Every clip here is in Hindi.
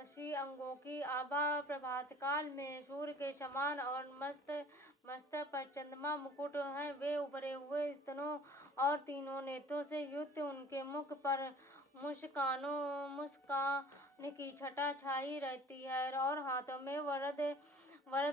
वसी अंगों की आभा प्रभात काल में सूर्य के समान और मस्तक पर चंद्रमा मुकुट है। वे उभरे हुए स्तनों और तीनों नेत्रों से युक्त, उनके मुख पर मुस्कान की छटा छाई रहती है और हाथों में वरद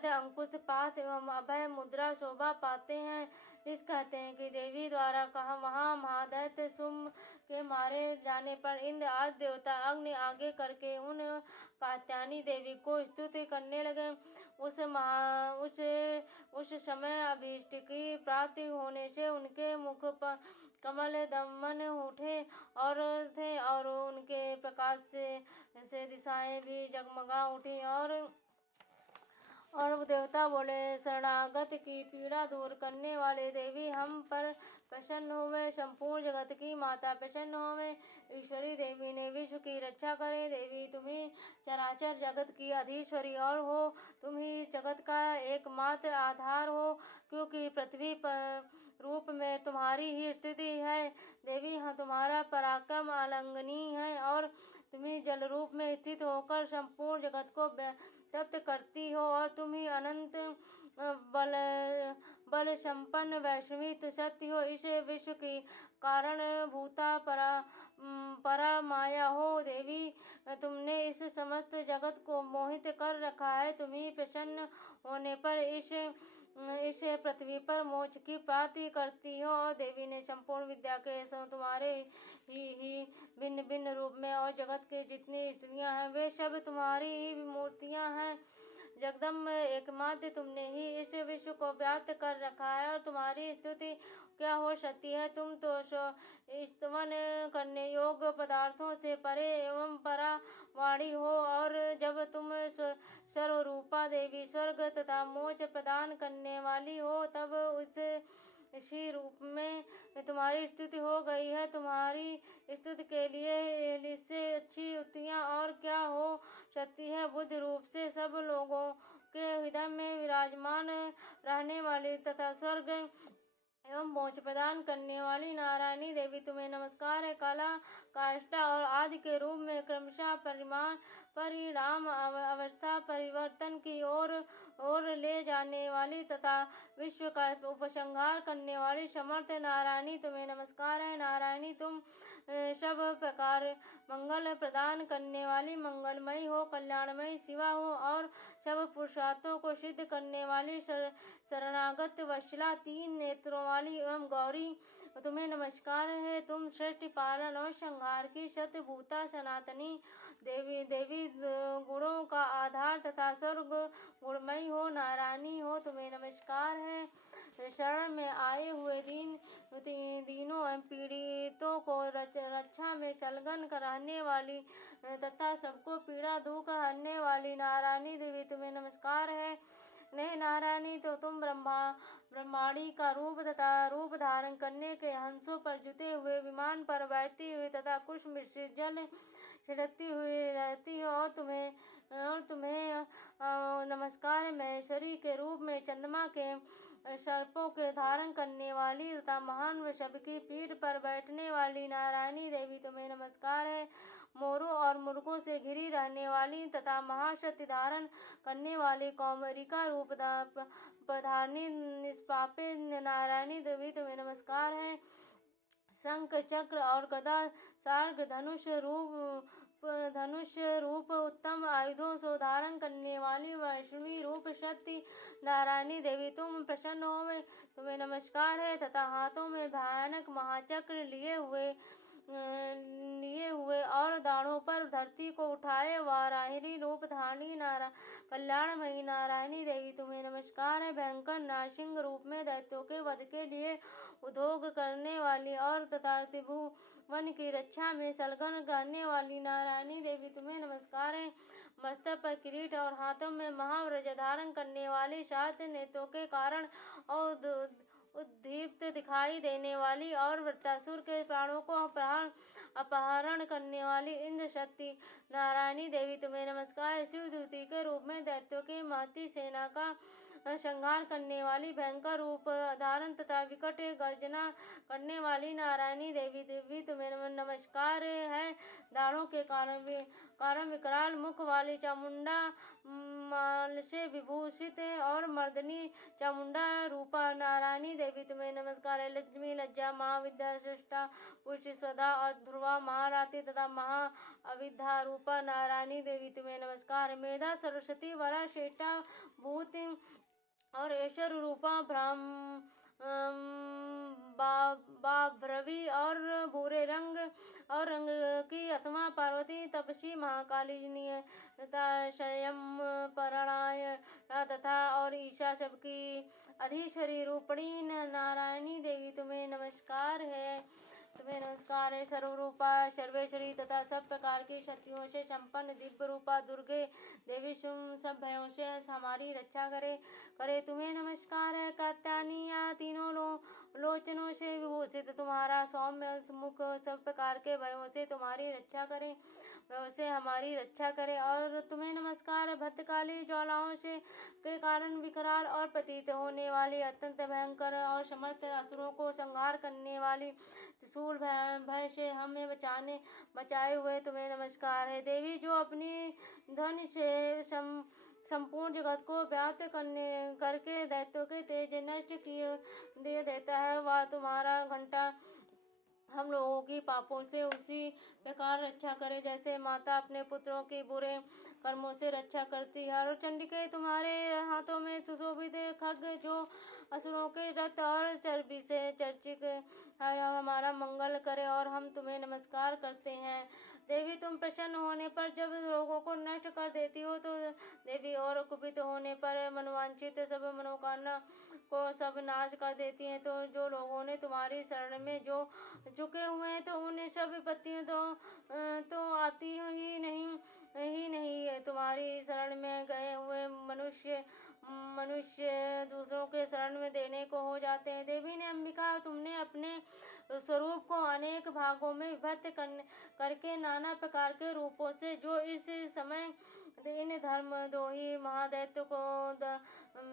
अंकुश पाश एवं अभय मुद्रा शोभा पाते हैं। इस कहते हैं कि देवी द्वारा कहा वहाँ महादैत्य शुंभ के मारे जाने पर इंद्र आदि देवता अग्नि आगे करके उन कात्यायनी देवी को स्तुति करने लगे। उस समय अभीष्ट की प्राप्ति होने से उनके मुख पर कमल दमन उठे और उनके प्रकाश से दिशाएं भी जगमगा उठी और देवता बोले, शरणागत की पीड़ा दूर करने वाले देवी हम पर प्रसन्न होवे, संपूर्ण जगत की माता प्रसन्न होवे। ईश्वरी देवी ने विश्व की रक्षा करे। देवी तुम ही चराचर जगत की अधीश्वरी और हो, तुम ही जगत का एकमात्र आधार हो, क्योंकि पृथ्वी पर रूप में तुम्हारी ही स्थिति है। देवी हाँ, तुम्हारा पराक्रम अलंघनीय है और तुम ही जल रूप में स्थित होकर संपूर्ण जगत को तप्त करती हो और तुम ही अनंत बल संपन्न वैष्णवी शक्ति हो। इस विश्व की कारण भूता परा माया हो। देवी तुमने इस समस्त जगत को मोहित कर रखा है। तुम ही प्रसन्न होने पर इस पृथ्वी पर मोक्ष की प्राप्ति करती हो। और देवी ने संपूर्ण विद्या के तुम्हारे ही भिन्न भिन्न रूप में और जगत के जितनी स्त्रियां हैं वे सब तुम्हारी ही मूर्तियां हैं। जगदम्ब एकमात्र तुमने ही इस विश्व को व्याप्त कर रखा है और तुम्हारी स्तुति क्या हो सकती है। तुम तो स्तवन करने योग्य पदार्थों से परे एवं परावाणी हो और जब तुम सर्वरूपा देवी स्वर्ग तथा मोक्ष प्रदान करने वाली हो तब इसी रूप में तुम्हारी स्तुति हो गई है। तुम्हारी स्तुति के लिए इससे अच्छी स्तुतियाँ और क्या हो सकती है। बुद्ध रूप से सब लोगों के हृदय में विराजमान रहने वाली तथा स्वर्ग एवं मोक्ष प्रदान करने वाली नारायणी देवी तुम्हें नमस्कार है। कला काष्ठा और आदि के रूप में क्रमशः परिणाम अवस्था परिवर्तन की ओर ले जाने वाली तथा विश्व का उपसंहार करने वाली समर्थ नारायणी तुम्हें नमस्कार है। नारायणी तुम सब प्रकार मंगल प्रदान करने वाली मंगलमयी हो, कल्याणमयी शिवा हो और सब पुरुषार्थों को सिद्ध करने वाली शरणागत वत्सला तीन नेत्रों वाली एवं गौरी तुम्हें नमस्कार है। तुम सृष्टि पालन और संहार की सतभूता सनातनी देवी गुणों का आधार तथा स्वर्ग गुणमयी हो, नारायणी हो तुम्हें नमस्कार है। शरण में आए हुए दीनों एवं पीड़ितों को रक्षा में संलग्न कराने वाली तथा सबको पीड़ा दुख हरने वाली नारायणी देवी तुम्हें नमस्कार है। नहीं नारायणी तो तुम ब्रह्माणी का रूप तथा रूप धारण करने के हंसों पर जुते हुए विमान पर बैठती हुई तथा कुछ मिश्रित जल छिड़कती हुई रहती हो और तुम्हें नमस्कार। महेश्वरी के रूप में चंद्रमा के सर्पों के धारण करने वाली तथा महान वृषभ की पीठ पर बैठने वाली नारायणी देवी तुम्हें नमस्कार है। मोरों और मुर्गों से घिरी रहने वाली तथा महाशक्ति धारण करने वाली कौमारिका रूप धारणी निष्पापे नारायणी देवी तुम्हें नमस्कार है। शंख चक्र और गदा सार्ग धनुष रूप उत्तम आयुधों से धारण करने वाली वैष्णवी रूप शक्ति नारायणी देवी तुम प्रसन्न होवे तुम्हें नमस्कार है। तथा हाथों में भयानक महाचक्र लिए हुए और दाढ़ों पर धरती को उठाए वाराहिणी रूप धारणी कल्याणमयी नारायणी देवी तुम्हें नमस्कार है। भयंकर नरसिंह रूप में दैत्यों के वध के लिए उद्योग करने वाली और तथा त्रिभुवन की रक्षा में संलग्न करने वाली नारायणी देवी तुम्हें नमस्कार है। मस्तक पर किरीट और हाथों में महावज्र धारण करने वाली 7 नेत्रों के कारण और उद्दीप्त दिखाई देने वाली और वृत्तासुर के प्राणों को अपहरण करने वाली इंद्र शक्ति नारायणी देवी तुम्हें नमस्कार। शिवदूती के रूप में दैत्यों की महती सेना का संहार करने वाली भयंकर रूप धारण तथा विकट गर्जना करने वाली नारायणी देवी देवी तुम्हें नमस्कार है। दाढ़ों के कारण विकराल मुख वाली चामुंडा, माल से विभूषित और मर्दनी चामुंडा रूपा नारायणी देवी तुम्हें नमस्कार है। लक्ष्मी, लज्जा, महाविद्या, सृष्टा, पुष्टि, स्वधा और ध्रुवा, महाराती तथा महा अविद्या रूपा नारायणी देवी तुम्हें नमस्कार है। मेधा, सरस्वती, वरा, श्रेष्ठा, भूति और ऐश्वर रूपा बाभ्रवी और भूरे रंग की अथवा पार्वती, तपसी, महाकाली, तथा स्वयं परायण तथा और ईशा सबकी अधीश्वरी रूपणी नारायणी देवी तुम्हें नमस्कार है। तुम्हें नमस्कार है। सर्वरूपा, सर्वेश्वरी तथा सब प्रकार की शक्तियों से संपन्न दिव्य रूपा दुर्गे देवी सब भयों से हमारी रक्षा करे तुम्हें नमस्कार है। कात्यायनी, तीनों लोचनों से विभूषित तुम्हारा सौम्य मुख सब प्रकार के भयों से तुम्हारी रक्षा करे, से हमारी रक्षा करे। और तुम्हें नमस्कार। भद्रकाली, ज्वालाओं से के कारण विकराल और प्रतीत होने वाली अत्यंत भयंकर और समस्त असुरों को संहार करने वाली त्रिशूल भय से हमें बचाए हुए तुम्हें नमस्कार है। देवी, जो अपनी ध्वनि से संपूर्ण जगत को व्याप्त करके दैत्यों के तेज नष्ट दे देता है, वह तुम्हारा घंटा हम लोगों की पापों से उसी प्रकार रक्षा करे जैसे माता अपने पुत्रों की बुरे कर्मों से रक्षा करती है। और चंडिके, तुम्हारे हाथों में सुशोभित खग जो असुरों के रथ और चर्बी से चर्चित हमारा मंगल करे, और हम तुम्हें नमस्कार करते हैं। देवी, तुम प्रसन्न होने पर जब रोगों को नष्ट कर देती हो तो देवी, और कुपित होने पर मनोवांछित सब मनोकामना को सब नाश कर देती हैं। तो जो लोगों ने तुम्हारी शरण में जो झुके हुए हैं तो उन्हें सब विपत्तियां तो आती ही नहीं है। तुम्हारी शरण में गए हुए मनुष्य दूसरों के शरण में देने को हो जाते हैं। देवी ने अंबिका, तुमने अपने स्वरूप को अनेक भागों में विभक्त करके नाना प्रकार के रूपों से जो इस समय इन धर्मद्रोही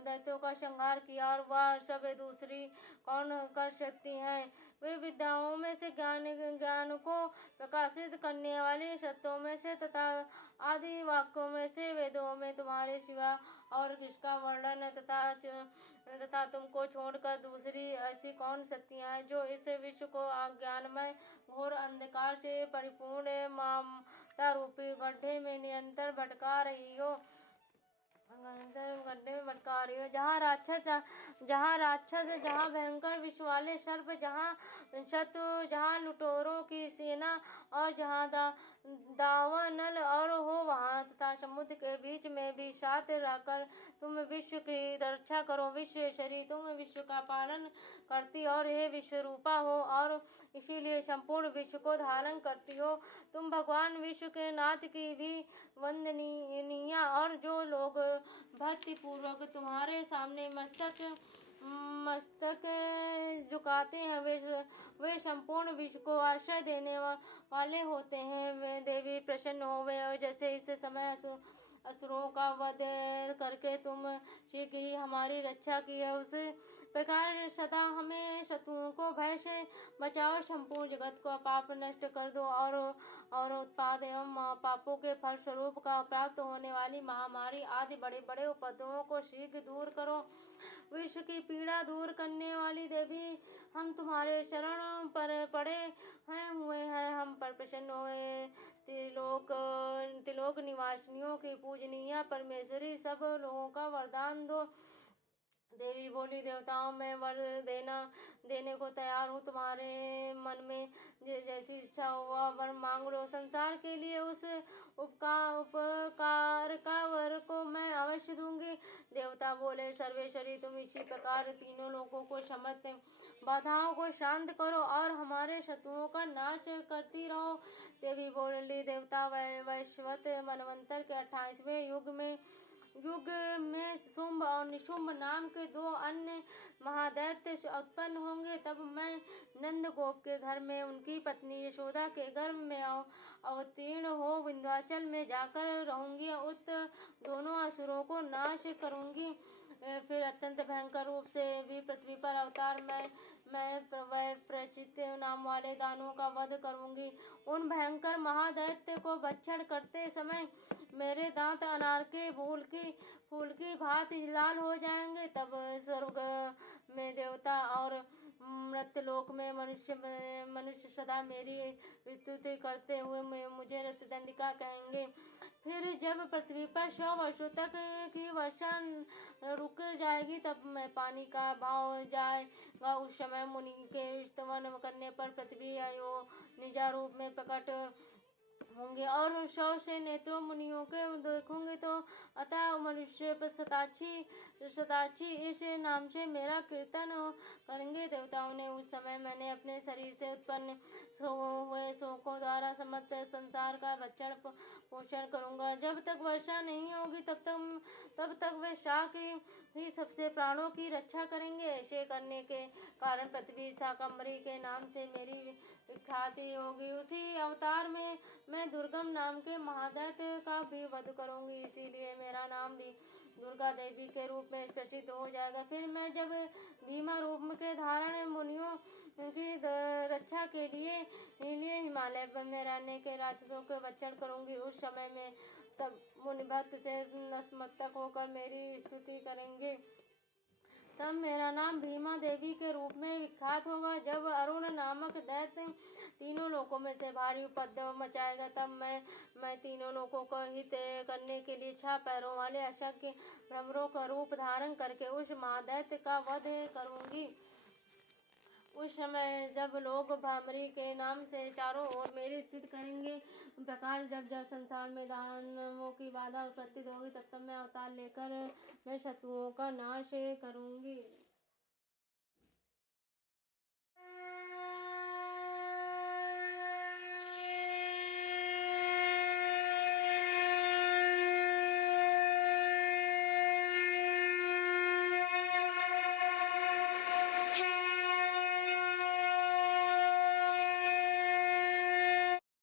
दैत्यों का संहार किया, और वह सब दूसरी कौन कर सकती हैं। वे विद्याओं में से ज्ञान को प्रकाशित करने वाली शब्दों में से तथा आदि वाक्यों में से वेदों में तुम्हारे सिवा और किसका वर्णन तथा तुमको छोड़कर दूसरी ऐसी कौन शक्तियाँ हैं जो इस विश्व को अज्ञानमय घोर अंधकार से परिपूर्ण ममता रूपी गड्ढे में निरंतर भटका रही हो। जहाँ राक्षस, जहाँ भयंकर विष वाले सर्प, जहाँ शत्रु, जहाँ लुटेरों की सेना, और जहाँ दावानल और हो वहाँ तथा समुद्र के बीच में भी साथ रहकर तुम विश्व की रक्षा करो। विश्वेश्वरी, तुम विश्व का पालन करती और हे विश्व रूपा हो, और इसीलिए संपूर्ण विश्व को धारण करती हो। तुम भगवान विश्व के नाथ की भी वंदनीय, और जो लोग भक्ति पूर्वक तुम्हारे सामने मस्तक झुकाते हैं वे संपूर्ण विश्व को आश्रय देने वाले होते हैं। वे देवी प्रसन्न होवे, और जैसे इस समय असुरों का वध करके तुम शीघ्र ही हमारी रक्षा की है, उस प्रकार सदा हमें शत्रुओं को भय से बचाओ। संपूर्ण जगत को पाप नष्ट कर दो, और उत्पाद एवं पापों के फल स्वरूप का प्राप्त होने वाली महामारी आदि बड़े बड़े उपद्रवों को शीघ्र दूर करो। विश्व की पीड़ा दूर करने वाली देवी, हम तुम्हारे शरण पर पड़े हुए हैं, हम पर प्रसन्न हुए। त्रिलोक निवासिनियों की पूजनीय परमेश्वरी, सब लोगों का वरदान दो। देवी बोली, देवताओं में वर देने को तैयार हूँ। तुम्हारे मन में जैसी इच्छा हुआ वर मांग लो। संसार के लिए उस उपकार का वर को मैं अवश्य दूंगी। देवता बोले, सर्वेश्वरी, तुम इसी प्रकार तीनों लोगों को समस्त बाधाओं को शांत करो और हमारे शत्रुओं का नाश करती रहो। देवी बोली, देवता वैश्वत मनवंतर के 28वें युग में युग में शुंभ और निशुंभ नाम के दो अन्य महादैत्य उत्पन्न होंगे। तब मैं नंदगोप के घर में उनकी पत्नी यशोदा के गर्भ में अवतीर्ण हो विंध्याचल में जाकर रहूंगी। उत दोनों असुरों को नाश करूंगी। फिर अत्यंत भयंकर रूप से भी पृथ्वी पर अवतार मैं प्रचित नाम वाले दानवों का वध करूंगी। उन भयंकर महादैत्य को भक्षण करते समय मेरे दांत अनार के फूल की भांति लाल हो जाएंगे। तब स्वर्ग में देवता और मृत्युलोक में मनुष्य सदा मेरी स्तुति करते हुए मुझे रत्नदंडिका कहेंगे। फिर जब पृथ्वी पर 100 वर्षों तक की वर्षा रुक जाएगी तब मैं पानी का भाव जाएगा। उस समय मुनि के स्तवन करने पर पृथ्वी आयो निजा रूप में प्रकट होंगे और 100 से नेत्रों मुनियों के देखोगे तो अतः मनुष्य सताची इस नाम से मेरा कीर्तन करेंगे। देवताओं ने उस समय मैंने अपने शरीर से उत्पन्न हुए शोकों द्वारा समस्त संसार का भक्षण पोषण करूंगा। जब तक वर्षा नहीं होगी तब तक वे शाक ही सबसे प्राणों की रक्षा करेंगे। ऐसे करने के कारण पृथ्वी शाकंभरी के नाम से मेरी विख्याति होगी। उसी अवतार में मैं दुर्गम नाम के महादैत्य का भी वध करूंगी, इसीलिए मेरा नाम भी दुर्गा देवी के रूप में प्रसिद्ध हो जाएगा। फिर मैं जब भीमा रूप के धारण मुनियों की रक्षा के लिए हिमालय में रहने के राक्षसों के भक्षण करूंगी। उस समय में सब मुनि भक्त से नतमस्तक होकर मेरी स्तुति करेंगे। तब मेरा नाम भीमा देवी के रूप में विख्यात होगा। जब अरुण नामक दैत्य तीनों लोकों में से भारी उपद्रव मचाएगा तब मैं तीनों लोकों को हित करने के लिए 6 पैरों वाले अशक्य भ्रमरों का रूप धारण करके उस महादैत्य का वध करूंगी। उस समय जब लोग भ्रामरी के नाम से चारों ओर मेरी स्तुति करेंगे, उस प्रकार जब संसार में दानवों की बाधा उपस्थित होगी तब मैं अवतार लेकर मैं शत्रुओं का नाश करूंगी।